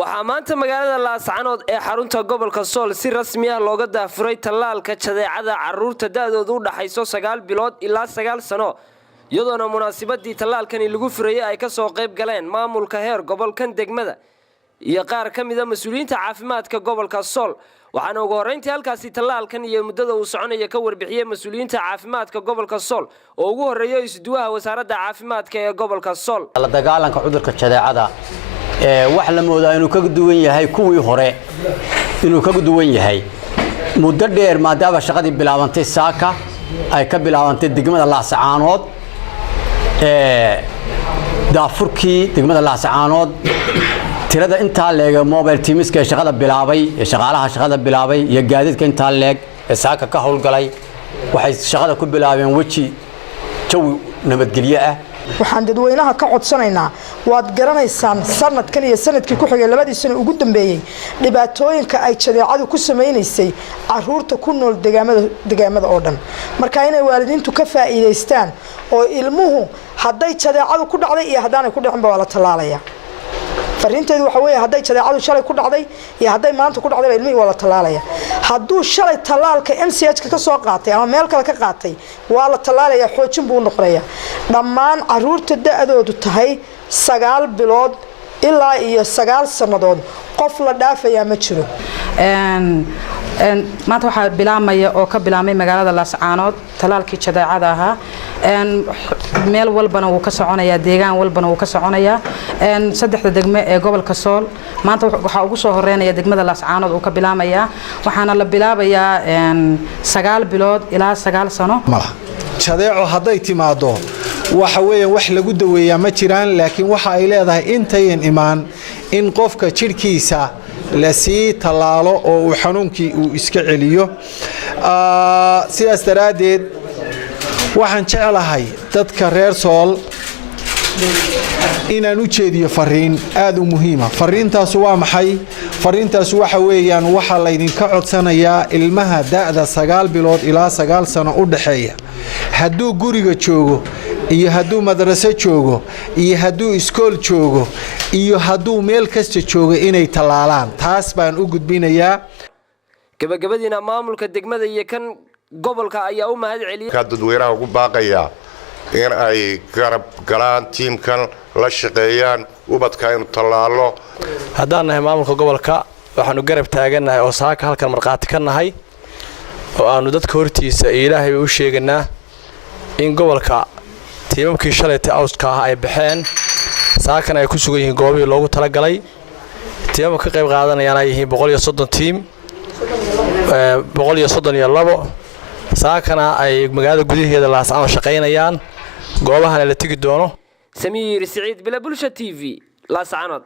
waxaa maanta magaalada Laascaanood ee xarunta gobolka Sool si rasmi ah looga daafuray tallaalka jadeecada carruurta da'doodu u dhaxayso 9 bilood ilaa 9 sano iyadoona munaasabadii tallaalkani lagu furayay ay ka soo qayb galeen maamulka heer gobolkan degmada iyo qaar ka mid ah mas'uuliyiinta caafimaadka gobolka Sool waxaana ugu horeyntii halkaasi tallaalkan iyo muddada uu soconaya ka warbixiyay mas'uuliyiinta caafimaadka gobolka Sool oo ugu horeeyay isduwaha wasaaradda caafimaadka ee gobolka Sool la dagaalanka cudurka jadeecada wax la moodaa inuu ka duwan yahay kuwii hore inuu ka duwan yahay muddo dheer maadaama shaqadii bilaabantay saaka ay ka bilaabantay degmada Laascaanood daafurkii degmada Laascaanood tirada inta leeg mobile teamska shaqada bilaabay shaqaalaha shaqada bilaabay iyo gaadiidka inta leeg saaka ka howlgalay waxay shaqada ku bilaabeen waji jawi nabadgelyo ah waxaan dadweynaha ka codsanaynaa waad garanaysaan sanadkan iyo sanadkii ku xigay labadii sano ugu dambeeyay dhibaatooyinka ay jadeecadu ku sameeynayay caruurta ku nool deegaamada oo dhan marka inay waalidiintu ka faa'iideystaan oo ilmuhu haday jadeecadu ku dhacday iyo hadaan ku dhicin waa la tallaalaya fariinteedu waxa weeye haday jadeecadu shalay ku dhacday iyo haday maanta ku dhacday ilmihi waa la tallaalaya hadduu shalay tallaalka MCH ka soo qaatay ama meel kale ka qaatay waa la tallaalaya xoojin buu noqonaya dhammaan caruurta da'doodu tahay 9 bilood ilaa iyo 9 sanadood qof la dhaafaya ma jiro maanta waxa bilaamaya oo ka bilaamay magaalada Laascaanood tallaalkii jadeecada ahaa meel walbana uu ka soconaya deegaan walbana uu ka soconaya saddexda degmo ee gobolka Sool maanta waxa ugu soo horeynaya degmada Laascaanood uu ka bilaamaya waxaana la bilaabayaa 9 bilood ilaa 9 sano jadeeco haday timaado waxa weeyaan wax lagu daweeyaa ma jiraan laakiin waxa ay leedahay intayn imaan in qofka jirkiisa la sii tallaalo oo uu xanuunkii uu iska celiyo sidaas daraadeed waxaan jecelahay dadka reer Sool inaan u jeediyo fariin aad u muhiim ah fariintaas waa maxay fariintaas waxa weeyaan waxa la idinka codsanayaa ilmaha da'da 9 bilood ilaa 9 sano u dhaxeeya hadduu guriga joogo iyo hadduu madraso joogo iyo hadduu iskool joogo iyo hadduu meel kasta joogo inay tallaalaan taas baan u gudbinayaa gabagabadiina maamulka degmada iyo kan gobolka ayaa u mahad celiyay dadweynaha ugu baaqaya in ay garab galaan teamkan la shaqeeyaan ubadka in tallaalo haddaan nahay maamulka gobolka waxaanu garab taaganahay oo saaka halkan marqaati ka nahay oo aanu dadka hortiisa Ilaahay u sheeganaa in gobolka tiimamkii shalayta awska ah ay baxeen saakan ay ku sugan yihiin goobihii loogu tala galay tiimamka ka qayb qaadanayaan ay yihiin 130 tiim 132 saakana ay magaalada gudaheeda Laascaanood shaqeynayaan goobahana la tagi doono Samiir Saciid bila bulsha TV Laascaanood